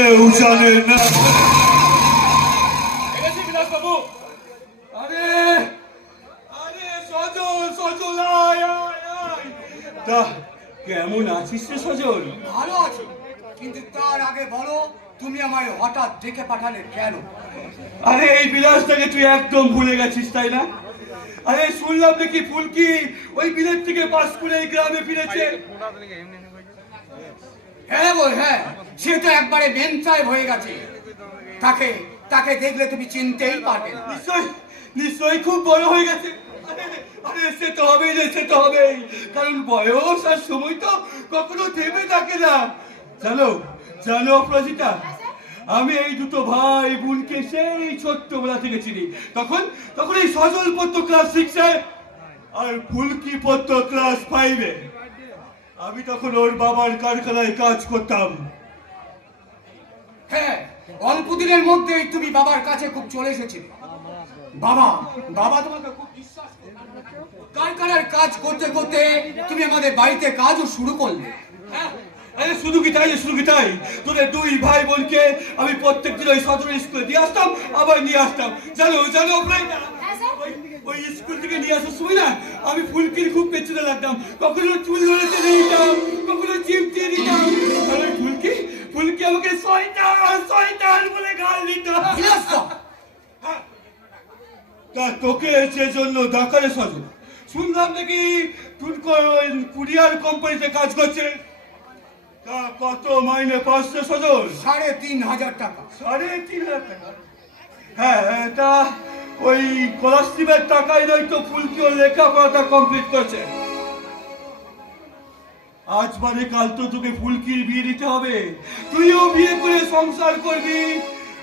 কেউ জানে না। বাবু, আরে আরে সজল, সজল আয় আয় আয়। তা কেমন আছিস রে সজল? ভালো আছি, কিন্তু তার আগে বলো তুমি আমায় হঠাৎ ডেকে পাঠালে কেন? আরে এই বিলাসটাকে তুই একদম ভুলে গেছিস তাই না? আরে শুনলাম নাকি ফুলকি ওই বিলেত থেকে পাস করে এই গ্রামে ফিরেছে। হ্যাঁ গো হ্যাঁ, সে তো একবারে বেঞ্চায় হয়ে গেছে। তাকে তাকে দেখলে তুমি চিনতেই পারবে না। নিশ্চয় নিশ্চয়ই খুব বড় হয়ে গেছে। আরে আরে সে তো হবেই রে, সে তো হবেই, কারণ বয়স আর সময় তো কখনো থেমে থাকে না। জানো জানো অপরাজিতা, আমি এই দুটো ভাই বোনকে সেই ছোট্টবেলা থেকে চিনি। তখন তখন এই সজল পড়তো ক্লাস 6-এ আর ফুলকি পড়তো ক্লাস 5-এ। আমি তখন ওর বাবার কারখানায় কাজ করতাম। হ্যাঁ, অল্প দিনের মধ্যেই তুমি বাবার কাছে খুব চলে এসেছিলে। বাবা বাবা তোমাকে খুব বিশ্বাস করে। কারখানার কাজ করতে করতে তুমি আমাদের বাড়িতে কাজও শুরু করলে। হ্যাঁ, আরে শুধু কি তাই, শুধু কি তাই, তোদের দুই ভাই বোনকে আমি প্রত্যেক দিন ওই সদর স্কুলে দিয়ে আসতাম, আবার নিয়ে আসতাম। জানো জানো অপরাজিতা, ওই স্কুল থেকে নিয়ে আসার সময় না আমি ফুলকির খুব পেছনে লাগতাম। কখনো চুল ধরে টেনে দিতাম, কখনো চিমটিয়ে দিতাম। আর ওই ফুলকি ফুলকি আমাকে শয়তান শয়তান বলে গাল দিত। হ্যাঁ, তা তোকে যে জন্য ডাকারে সজল, শুনলাম নাকি টুনকো কুরিয়ার কোম্পানিতে কাজ করছে। তা কত মাইনে পাচ্ছে সজল? 3,500 টাকা। 3,500 টাকা? হ্যাঁ, তা ওই স্কলারশিপের টাকাই নয়তো ফুলকি ওর লেখাপড়াটা কমপ্লিট করছে। আজ বাদে কাল তো তোকে ফুলকির বিয়ে দিতে হবে, তুইও বিয়ে করে সংসার করবি।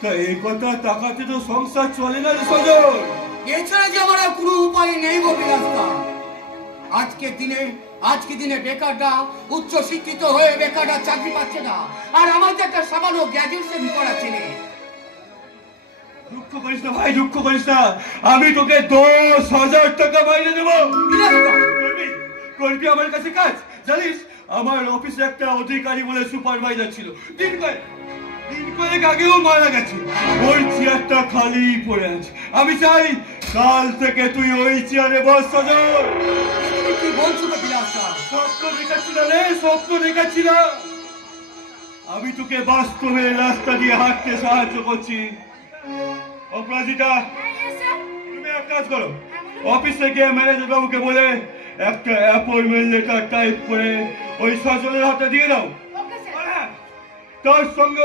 তা এই কথা টাকাতে তো সংসার চলে না রে সজল। এছাড়া যে আমার আর কোনো উপায় নেই গো বিলাসদা। আজকে দিনে বেকাররা উচ্চ শিক্ষিত হয়ে বেকাররা চাকরি পাচ্ছে না, আর আমাদের একটা সামান্য গ্র্যাজুয়েশন করা ছেলে। দুঃখ করিস না ভাই, দুঃখ করিস না, আমি তোকে 10,000 টাকা মাইনে দেবো। করবি করবি আমার কাছে কাজ। জানিস আমার অফিসে একটা অধিকারী বলে সুপারভাইজার ছিল, দিন কয়েক আগেও মারা গেছে। ওই চেয়ারটা খালি পড়ে আছে। আমি চাই কাল থেকে তুই ওই চেয়ারে বস সজল। তুমি কি বলছো তো বিলাসদা? স্বপ্ন দেখাচ্ছিল রে, স্বপ্ন দেখাচ্ছিল। আমি তোকে বাস্তবে রাস্তা দিয়ে হাঁটতে সাহায্য করছি। অপরাজিতা, তুমি এক কাজ করো, অফিসে গিয়ে ম্যানেজার বাবুকে বলে একটা অ্যাপয়েন্টমেন্ট লেটার টাইপ করে ওই সজলের হাতে দিয়ে দাও। তোর সঙ্গে